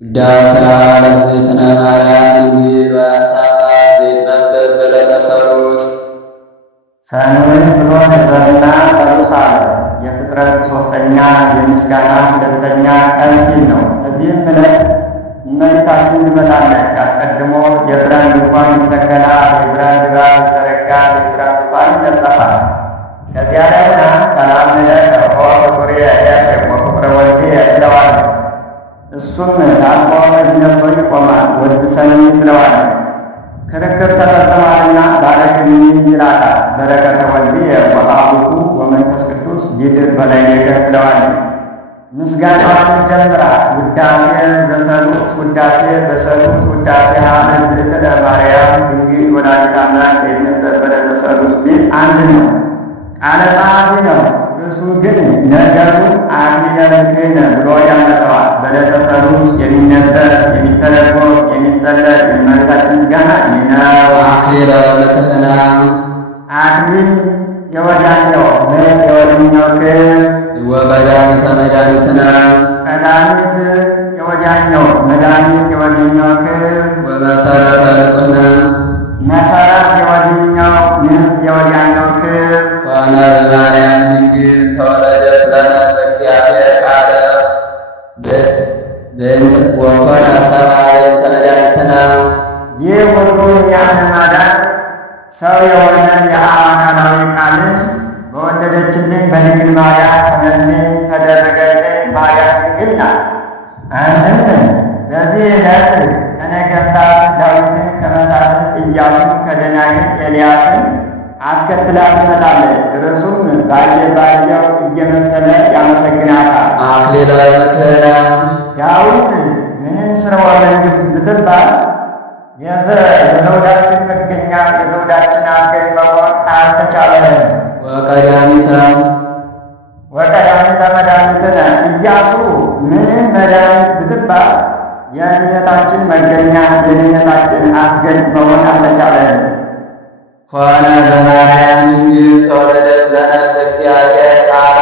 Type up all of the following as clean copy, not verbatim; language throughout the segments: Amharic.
ውዳሴ ለእግዝእትነ ማርያም እንዲል በአንድ ዘይትነበብ በዕለተ ሰሉስ። ሰኑይ ብሎ ነበርና ሰሉስ አለ። የፍጥረት ሦስተኛ የምስጋና ሁለተኛ ቀን ሲል ነው። በዚህም ዕለት እመቤታችን ትመጣለች። አስቀድሞ የብርሃን ድንኳን ይተከላል፣ የብርሃን ድባብ ይዘረጋል፣ የብርሃን ዙፋን ይነጸፋል። ከዚያ ላይ ሆና ሰላም ለከ ኦ ፍቁሬ ደግሞ ፍቁረ ወልድየ ትለዋለች። እሱም ታጥቆ እጅ ነስቶ ይቆማል፣ ወድሰኝ ትለዋለች። ክርክር ተፈጽሟልና ባረክልኝ ይላታል። በረከተ ወልድየ ወአቡሁ ወመንፈስ ቅዱስ ይድር በላዕሌከ ትለዋለች። ምስጋናዋን ጀምራል። ውዳሴ ዘሰሉስ ውዳሴ በሰሉስ ውዳሴ ለእግዝእትነ ማርያም ድንግል ወላዲተ አምላክ ዘይትነበብ በዕለተ ሰሉስ ቢል አንድ ነው። ቃለ ጸሐፊ ነው። እርሱ ግን ነገሩን አክሊለ ምክህነ ብሎ ያመጣዋል። በዕለተ ሰሉስ የሚነበብ የሚተረጎም የሚጸለይ የእመቤታችን ምስጋና ይህ ነው። አክሊለ ምክህነ አክሊል የወዳኛው ምት የወደኛው ክብ ወመድኃኒተ መድኃኒትነ መድኃኒት የወዳኛው መድኃኒት የወደኛው ክብ ወመሰረተ ንጽሕነ መሰረት የወደኛው ንጽ የወዳኛው ክብ ኮነ በማርያም ድንግል ተወለደት ለነ እግዚአብሔር ቃለ ወኮነ ሰብአ በእንተ መድኃኒትነ። ይህ ሁሉ እኛን ለማዳን ሰው የሆነ የአብ አካላዊ ቃልን በወለደችልን በድንግል ማርያም ሆነልን ተደረገልን። ማርያም ድንግል ናት። አንድም በዚህ ዕለት ከነገሥታት ዳዊትን ከመሳፍንት ኢያሱን ከደናግል ኤልያስን አስከትላ ትመጣለች። እርሱም ባየው እየመሰለ ያመሰግናታል። አክሊለ ምክህነ ዳዊት ምንም ስርወ መንግሥት ብትባል የዘውዳችን መገኛ የዘውዳችን አስገኝ መሆን አልተቻለህም። ወቀዳሚተ መድኃኒትነ ኢያሱ ምንም መድኃኒት ብትባል የድኅነታችን መገኛ የድኅነታችን አስገኝ መሆን አልተቻለህም። ኮነ በማርያም ድንግል ተወለደት ለነ እግዚአብሔር ቃለ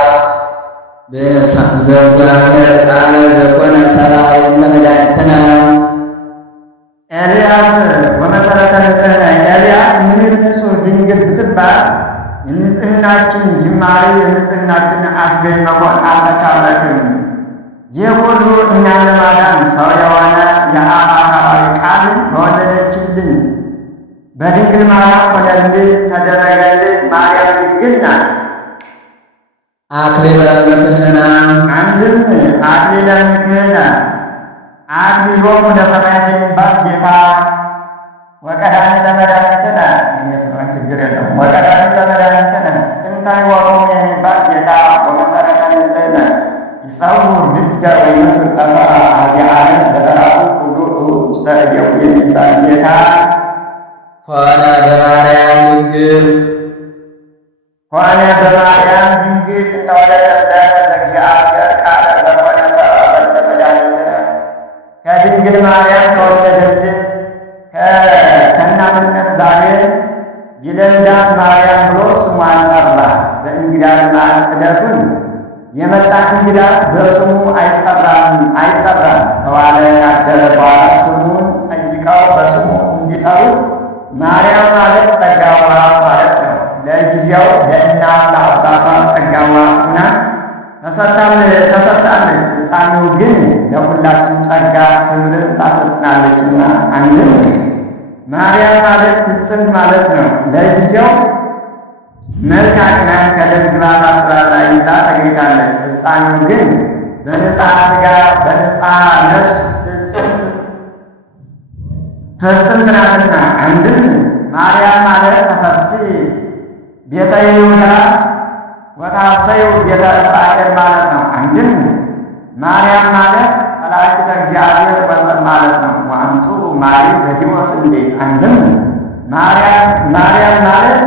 ዘእግዚአብሔር ቃለ ዘኮነ ሰብአ በእንተ መድኃኒትነ። ኤልያስ ወመሰረተ ንጽሕነ ኤልያስ ምንም ንጹሕ ድንግል ብትባል የንጽሕናችን ጅማሬ የንጽሕናችን አስገኝ መሆን አልተቻለህም። ይህ ሁሉ እኛን ለማዳን ሰው የሆነ የአብ አካላዊ ቃልን በወለደችልን በድንግል ማርያም ሆነልን ተደረገልን። ማርያም ድንግል ናት። አክሊለ ምክህነ አንድም አክሊለ ምክህነ አክሊሎሙ ለሰማዕት የሚባል ጌታ ወቀዳሚተ መድኃኒትነ የስራን ችግር የለውም። ወቀዳሚተ መድኃኒትነ ጥንታዊ ወሮሙ የሚባል ጌታ ወመሰረተ ንጽሕነ ይጸውር ድደ ወይነፍር ጠባ አዚያ ዓለም በተራፉ ሁሉ እሑድ ውስተ እዴሁ የሚባል ጌታ ኮነ በማርያም ድንግል ኮነ በማርያም ድንግል ተወለደት ለነ ዘእግዚአብሔር ቃለ ዘኮነ ሰብአ በእንተ መድኃኒትነ ከድንግል ማርያም ተወለደልን። ከእናትነት ዛሬ ይለምዳት ማርያም ብሎ ስሟን ጠራ። በእንግዳ ዕለቱን የመጣ እንግዳ በስሙ አይጠራም። ከዋለ ካደረ በኋላ ስሙን ጠይቀው በስሙ እንዲጠሩት ማርያም ማለት ጸጋዋ ማለት ነው። ለጊዜው ለእናት ለአባቷ ጸጋዋ ሁና ተሰጥታለች። ፍጻሜው ግን ለሁላችን ጸጋ ክብርን ታሰጥናለችና። አንድም ማርያም ማለት ፍጽምት ማለት ነው። ለጊዜው መልክ አቅናን ከደም ግባት አስተዳድራ ይዛ ተገኝታለች። ፍጻሜው ግን በንጽሐ ሥጋ በንጽሐ ነፍስ ፍጽምት ናትና። አንድም ማርያም ማለት ተፈሥሒ ቤተ ይሁዳ ወታሰዩ ቤተ እስራኤል ማለት ነው። አንድም ማርያም ማለት መላእክተ እግዚአብሔር ወሰብ ማለት ነው። ወአንቱ ማሪት ዘዲሞስ እንዴ። አንድም ማርያም ማለት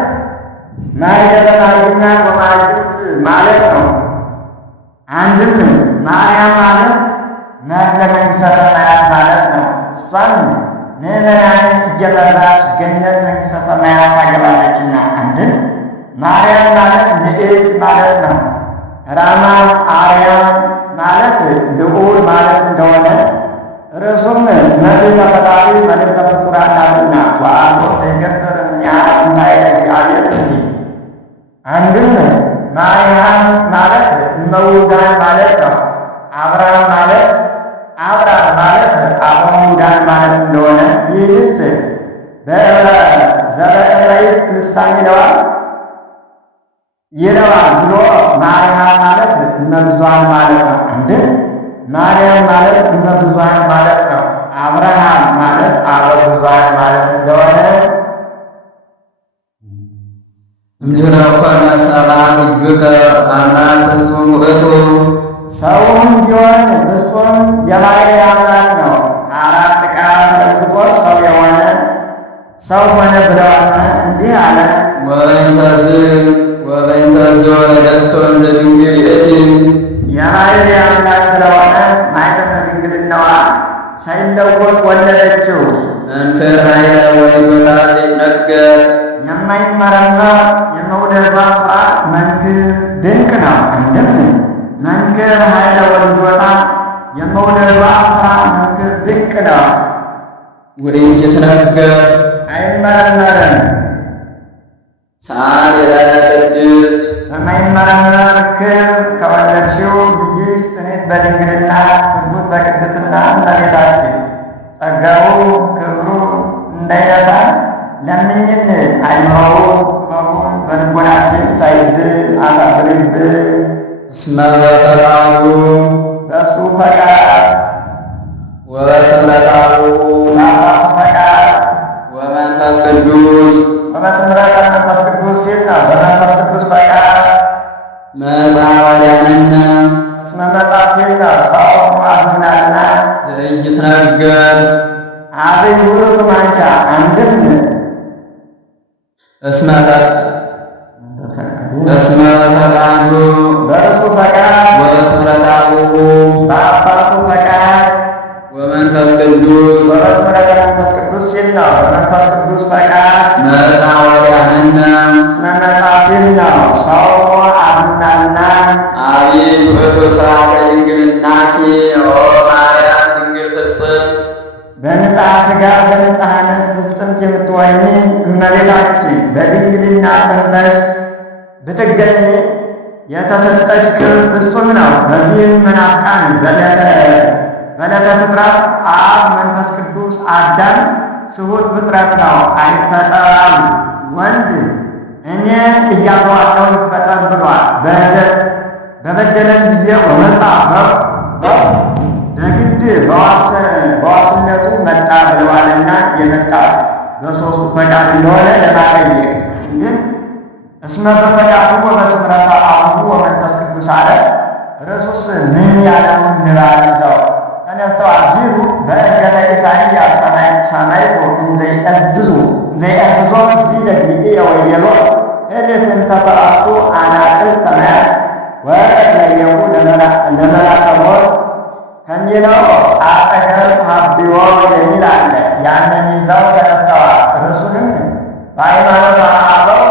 ማኅደረ ማርያምና ወማኅደርት ማለት ነው። አንድም ማርያም ማለት መክለ መንግሥተ ሰማያት ማለት ነው። እሷም ምዕመናንን እየመራች ገነት መንግሥተ ሰማያት ታገባለችና። አንድም ማርያም ማለት ንዕድ ማለት ነው። ራማ አርያም ማለት ልዑል ማለት እንደሆነ አበውዳን ማለት ነው። አብርሃም ማለት አበውዳን ማለት እንደሆነ ይህንስ በዕብራይስጥ ልሳን ይለዋል ብሎ ማርያም ማለት እመብዙኃን ማለት ነው። አንድም ማርያም ማለት እመብዙኃን ማለት ነው። አብርሃም ማለት አበብዙኃን ማለት እንደሆነ እምድኅረ ኮነ ሰብአ ልብከ አምላክ ፍጹም ውእቱ። ሰውም ቢሆን ፍጹም የባሕርይ አምላክ ነው። አራት ቃል ተለውጦ ሰው ሆነ ብለዋልና እንዲህ አለ። ወበእንተዝ ወለደቶ እንዘ ድንግል ይእቲ። የባሕርይ አምላክ ስለሆነ ማኅተመ ድንግልናዋ ሳይለወጥ ወለደችው። መንክር ኃይለ ወልደታ ዘይትነገር። የማይመረመር የመውለዷ ሥራ መንክር ድንቅ ነው። አንድም መንክር ኃይለ ወልደታ የመውለዷ ሥራ መንክር ድንቅ ነው። ወኢይትነገር አይመረመርም። ሰአሊ ለነ ቅድስት። በማይመረመር ክብር ከወለድሽው ልጅሽ ጽኔት በድንግልና ስርጉት በቅድስና እመቤታችን ጸጋው ክብሩ እንዳይነሳን ለምኝን። አይምሮውን ጥበቡን በልቦናችን ሳይብን አሳድርብን። እስመ በፈቃዱ በእሱ ፈቃድ ወበስምረታሁ በአባቱ ፈቃድ ወመንፈስ ቅዱስ በመስምረተ መንፈስ ቅዱስ ሲል ነው። በመንፈስ ቅዱስ ፈቃድ መጽአ ወዲያነነ እስመ መጽአ ሲል ነው። ሰው አድኖናልና ዘኢይትነገር አብይ ውእቱ ማንሻ። አንድም እስመ ፈቃዱ በእርሱ ፈቃድ ወበስምረታሁ በአባቱ ፈቃድ ወመንፈስ ቅዱስ በመስምረተ መንፈስ ቅዱስ ሲል ነው። በመንፈስ ቅዱስ ፈቃድ መጽአ ወዲያነነ እስመ መጽአ ሲል ነው። ሰው አድኖናልና አብይ ውእቱ ሥርዓተ ድንግልናኪ ኦ ማርያም ድንግል ፍጽምት። በንጽሐ ሥጋ በንጽሐ ነፍስ ፍጽምት የምትሆኚ እመቤታችን በድንግልና ጸንተሽ ብትገኝ የተሰጠሽ ክብር ፍጹም ነው። በዚህም መናፍቃን በዕለተ ፍጥረት አብ መንፈስ ቅዱስ አዳም ስሁት ፍጥረት ነው አይፈጠራል። ወንድ እኔ እያዘዋለሁ ይፈጠር ብሏል። በበደለን ጊዜ ወመጽአ በግድ በዋስነቱ መጣ ብለዋልና የመጣ በሦስቱ ፈቃድ እንደሆነ ለማጠየቅ ግን እስመ በፈቃዱ ወበስምረተ አቡሁ ወመንፈስ ቅዱስ አለ። ርዕሱስ ምን ያለውን ንባብ ይዘው ተነስተዋል ቢሉ በዕርገተ ኢሳይያስ ሰማዕቱ እንዘይእዝዞ እግዚእ ለእግዚእየ ወይቤሎ እልፍን ተሰዓቱ አናቅጽ ሰማያት ወእለየሁ ለመላከ ሞት ከሚለው አጠገብ ሀቢዎ የሚል አለ። ያንን ይዘው ተነስተዋል። ርዕሱንም በሃይማኖተ አበው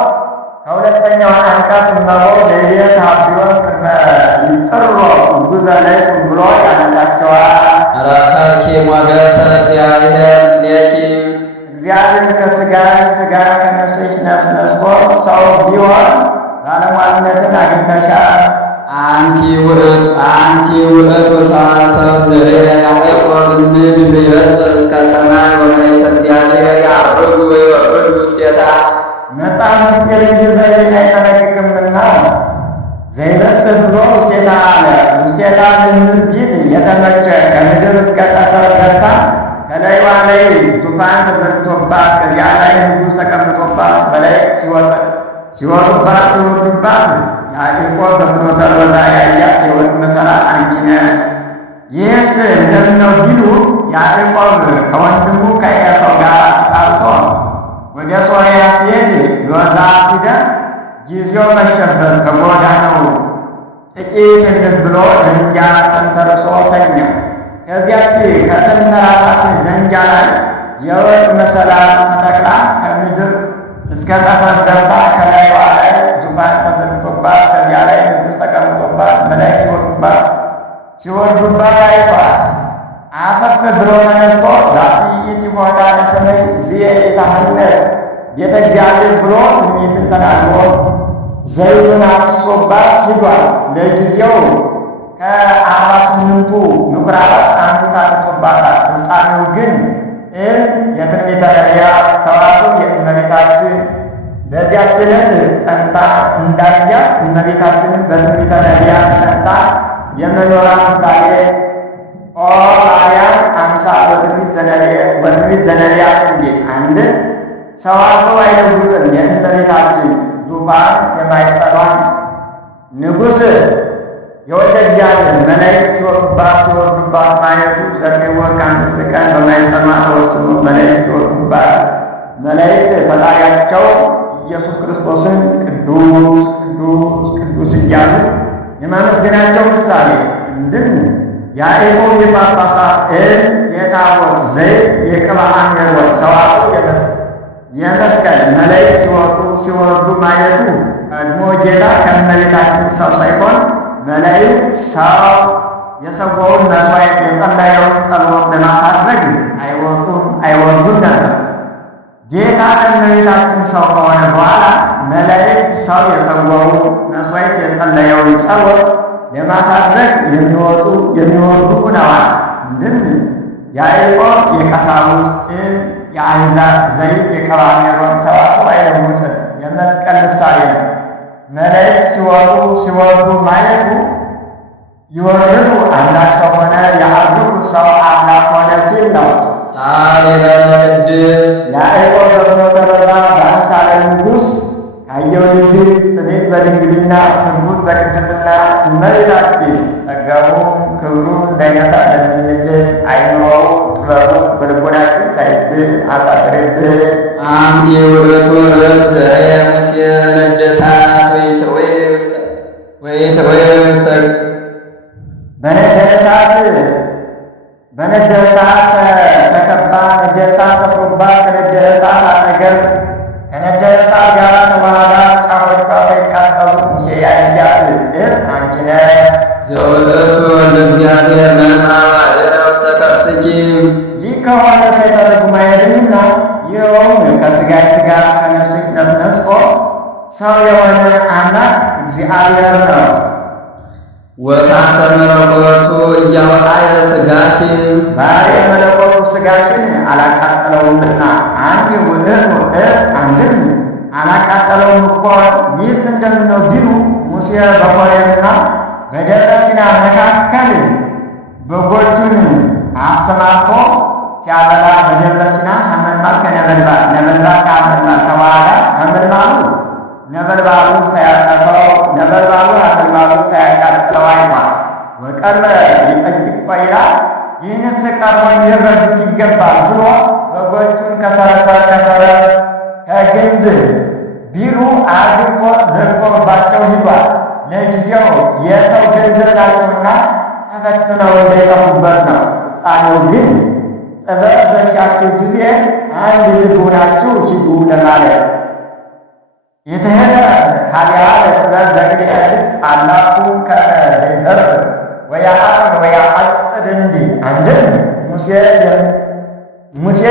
ከሁለተኛው አንቀጽ እመቦ ዘይቤ ሀቢዎን ቅድመ ይጥሮ ጉዘ ለይኩን ብሎ ያነሳቸዋል። ረከብኪ ሞገሰ እግዚአብሔር ምስሌኪ። እግዚአብሔር ከሥጋሽ ሥጋ ከነፍስሽ ነፍስ ነስቶ ሰው ቢሆን ባለሟልነትን አግኝተሻል። አንቲ ውእቱ ሰዋስው ዘርአ ያዕቆብ እምድ ዘይበጽሕ እስከ ሰማይ ወመላእክተ እግዚአብሔር ያዕርጉ ወይወርዱ ውስቴታ። መጽሐፍ ምስጢር እንጂ ዘይቤን አይጠነቅቅምና ዘይበጽሕ ብሎ ውስቴታ አለ። ውስቴታ ልምር ቢል የተመቸ ከምድር እስከ ጠፈር ደርሳ ከላይዋ ላይ ዙፋን ተዘርግቶባት ከዚያ ላይ ንጉሥ ተቀምጦባት መላእክት ሲወጡባት ሲወርዱባት ያዕቆብ በፍኖተ ሎዛ ያያት የወርቅ መሰላል አንቺ ነሽ። ይህስ እንደምን ነው ቢሉ ያዕቆብ ከወንድሙ ከዔሳው ጋር ተጣልቶ ወደ ሶርያ ሲሄድ ሎዛ ሲደርስ ጊዜው መሸበት። ከጎዳናው ጥቂት እልፍ ብሎ ደንጊያ ተንተርሶ ተኛ። ከዚያች ከተንተራሳት ደንጊያ ላይ የወርቅ መሰላል ተተክላ ከምድር እስከ ጠፈር ደርሳ ከላይዋ ላይ ዙፋን ተዘርግቶባት ከዚያ ላይ ንጉሥ ተቀምጦባት መላእክት ሲወርዱባት አይቷል። አፈፍ ብሎ ተነስቶ ዛቲ ሆታ ለሰማይ ጊዜ የታህነስ ቤተ እግዚአብሔር ብሎ ትንቢትን ተናግሮ ዘይቱን አፍስሶባት ሂዷል። ለጊዜው ከ48ቱ ምኵራባት አንዱ ታፍሶባታል። ፍጻሜው ግን የትንቢተ ነቢያት ሰዋስው የእመቤታችን በዚያች ዕለት ጸንታ እንዳያት እመቤታችንን በትንቢተ ነቢያት ጸንታ የመኖራ ምሳሌ ኦ ማርያም አምሳ ወትንቢት ዘነቢያት እንዲል አንድ ሰዋስው አይለውጥም። የእመቤታችን ዙፋን የማይጸኗን ንጉሥ የወልደ እግዚአብሔር መላእክት ሲወጡባት ሲወርዱባት ማየቱ 9 ወር ከ5 ቀን በማይጸኗ ተወስኖ መላእክት ሲወጡባት መላእክት ፈጣሪያቸው ኢየሱስ ክርስቶስን ቅዱስ ቅዱስ ቅዱስ እያሉ የማመስገናቸው ምሳሌ እንድን ያዕቆብ የጳጳሳት የታቦት ዘይት የቅብዓ ሜሮን ሰዋስው የመስቀል መላእክት ሲወጡ ሲወርዱ ማየቱ ቀድሞ ጌታ ከእመቤታችን ሰው ሳይሆን መላእክት ሰው የሰዋውን መሥዋዕት የጸለየውን ጸሎት ለማሳረግ አይወርዱም ነበር። ጌታ ከእመቤታችን ሰው ከሆነ በኋላ መላእክት ሰው የሰዋውን መሥዋዕት የጸለየውን ጸሎት ለማሳረግ የሚወርዱ ሆነዋል። እንድን ያዕቆብ የቀሳውስት የአሕዛብ ዘይት የቅብዓ ሜሮን ሰዋስው አይለውጥም የመስቀል ምሳሌ ነው። መላእክት ሲወርዱ ማየቱ ይወርዱ አምላክ ሰው ሆነ፣ ያዕርጉ ሰው አምላክ ሆነ ሲል ነው። ጻድቃነ ቅድስት ያዕቆብ በፍኖተ ሎዛ በአምሳለ ንጉሥ ካየው ልጅ ጽኔት በድንግልና ስርጉት በቅድስና እመቤታችን ጸጋውን ክብሩን እንዳይነሳ ለምንልህ አይምሮው ጥበቡን በልቦናችን ሳይብን አሳድርብን። አንቲ ውእቱ ርእስ ዘርአ ሙሴ በነደ እሳት ወኢትወይ ውስተ በነደ እሳት ተከባ ነደ እሳት ሰፍሮባት ከነደ እሳት አጠገብ ከነደ እሳት ጋር ተዋህዳ ጫፎቿ ሳይቃጠሉ ሙሴ ያያት ዕፅ አንቺ ነሽ። ዘውእቱ ወልደ እግዚአብሔር መጽአ ማእደረ ውስተ ከርስኪ ይህ ከሆነ ሳይተረጉም አይሄድምና ይኸውም ከሥጋሽ ሥጋ ከነፍስሽ ነፍስ ነስቶ ሰው የሆነ አምላክ እግዚአብሔር ነው። ወእሳተ መለኮቱ እያወጣየ ሥጋኪ ባሕርየ መለኮቱ ሥጋሽን አላቃጠለውምና አንቲ ውእቱ ዕፅ አንድም አላቃጠለውም እኮ። ይህስ እንደምን ነው ቢሉ ሙሴ በኮሬብና በደብረ ሲና መካከል በጎቹን አሰማርቶ ሲያበላ በደብረ ሲና ሐመልማል ከነበልባል ነበልባል ከሐመልማል ተዋህዳ ሐመልማሉ ነበልባሉን ሳያጠፋው ነበልባሉ ሐመልማሉን ሳያቃጥለው አይቷል። ወቀርበ ሊጠይቅ ቆይላ ይህንስ ቀርቦ ሊረዱት ይገባል ብሎ በጎቹን ከፈረስ ከግንብ ቢሉ አግብቶ ዘግቶባቸው ሂዷል። ለጊዜው የሰው ገንዘብ ናቸውና ተፈትነው እንዳይጠፉበት ነው። ፍጻሜው ግን ጥበብ በሻችሁ ጊዜ አንድ ልብ ሆናችሁ ሂዱ ለማለት የተሄደ ሀሊያ ለጥበብ በቅድያት አላኩ ከዘይዘርፍ ወያአር ወያአጽድ እንዲህ አንድም ሙሴ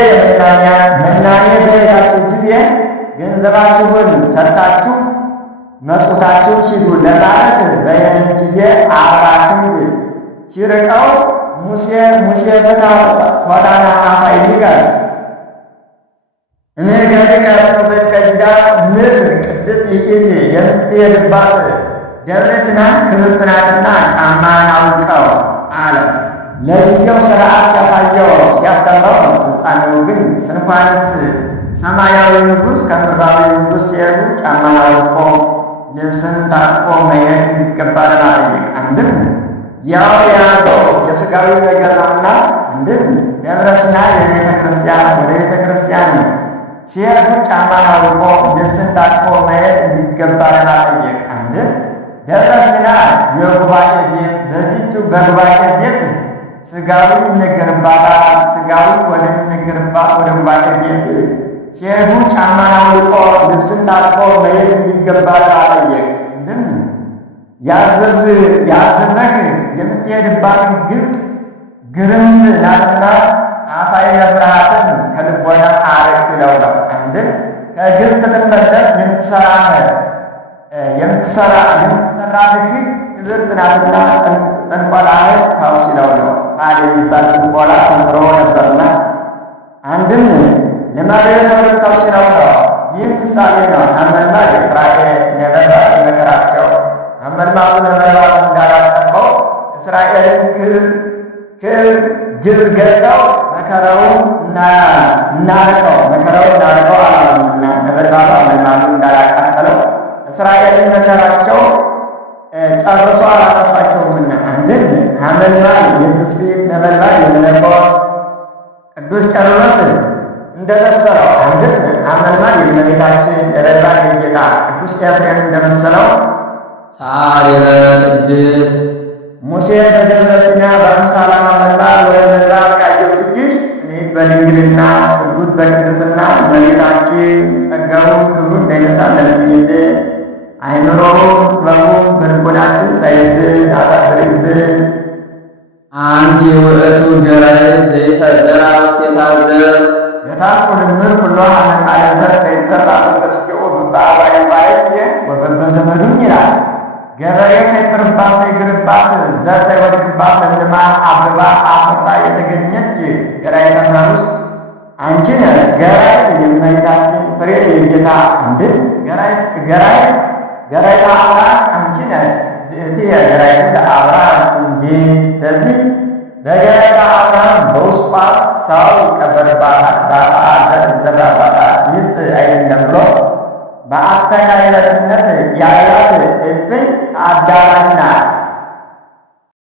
መናኔ በሄዳችሁ ጊዜ ገንዘባችሁን ሰጥታችሁ መጽውታችሁ ሂዱ ለማለት በሄድን ጊዜ 40 ክንድ ሲርቀው ሙሴ ፍታ ቶላና አሳይጋል እነገሪከ ዘትቀዳ ምድር ቅድስት ይእቲ የምትሄድባት ደብረ ሲና ክብርት ናትና ጫማን አውልቀው አለ። ለጊዜው ሥርዓት ያሳየው ሲያስተምረው ነው። ፍጻሜው ግን ስንኳንስ ሰማያዊ ንጉሥ ከምድራዊ ንጉሥ ሲሄዱ ጫማን አውልቆ ልብስን ታጥቆ መሄድ እንዲገባ ለማጠየቅ አንድም ያው የያዘው የሥጋዊ ነገር ነውና፣ አንድም ደብረ ሲና የቤተ ክርስቲያን ወደ ቤተ ክርስቲያን ሲሄዱ ጫማን አውልቆ ልብስን ታጥቆ መሄድ እንዲገባ ለማጠየቅ አንድም ደብረ ሲና የጉባኤ ቤት በዚህች በጉባኤ ቤት ሥጋዊ ይነገርባታል። ሥጋዊ ወደሚነገርባት ወደ ጉባኤ ቤት ሲሄዱ ጫማን አውልቆ ልብስን ታጥቆ መሄድ እንዲገባ ለማጠየቅ እንድም ያዘዘህ የምትሄድባትን ግብፅ ግርምት ናትና አሳይነ ፍርሃትን ከልቦና አርቅ ሲለው ነው። አንድም ከግብፅ ስትመለስ የምትሰራህ የምትሰራልህ ክብርት ናትና ጥንቆላህን ተው ሲለው ነው። ቃል የሚባል ጥንቆላ ተምሮ ነበርና አንድም ለማለት ተው ሲለው ነው። ይህ ምሳሌ ነው። ሐመልማል የእስራኤል ነበልባል መከራቸው ሐመልማሉ ነበልባሉ እንዳላጠቀው እስራኤልን ግብ ገብተው መከራውን እናርቀው አላሉምና ነበልባሉ ሐመልማሉ እንዳላቃጠለው እስራኤልን መከራቸው ጨርሶ አላጠፋቸውምና አንድም ሐመልማል የትስብእት ነበልባል የመለኮት ቅዱስ ቄርሎስ እንደመሰለው አንድም ሐመልማል የእመቤታችን ነበልባል የጌታ ቅዱስ ኤፍሬም እንደመሰለው ሳሌለ ቅድስት ሙሴ በደብረ ሲና በአምሳለ ሐመልማል ወነበልባል ካየው ልጅሽ እኔት በድንግልና ስጉት በቅድስና እመቤታችን ጸጋውን ክብሩን እንዳይነሳ ለምኝልን። አይምሮውን ጥበቡን በልቦናችን ሳይዝብን አሳድርብን። አንቲ ውእቱ ገራይ ዘይተዘራ ውስቴታ ዘር የታቁ ልምር ኩሎ ሐመልማለ ዘር ዘይዘራ በስቂኡ በአባይ ባይት ወበበዘመዱም ይላል። ገበሬ ሳይጥርባት ሳይግርባት ዘር ሳይወድቅባት ለምልማ አብባ አፍርታ የተገኘች ገራይ ተሰሩስ አንቺ ነሽ። ገራይ የእመቤታችን ፍሬ የጌታ እንድን ገራይ አብርሃም አንቺ ነሽ። እቲ የገራይ ለአብርሃም እንጂ ለዚህ በገራይ አብርሃም በውስጧ ሰው ይቀበርባታል፣ ዳጣ ዘር ይዘራባታል። ይህስ አይደለም ብሎ በአተካይነትነት ያያት እልፍኝ አዳራሽ ናት።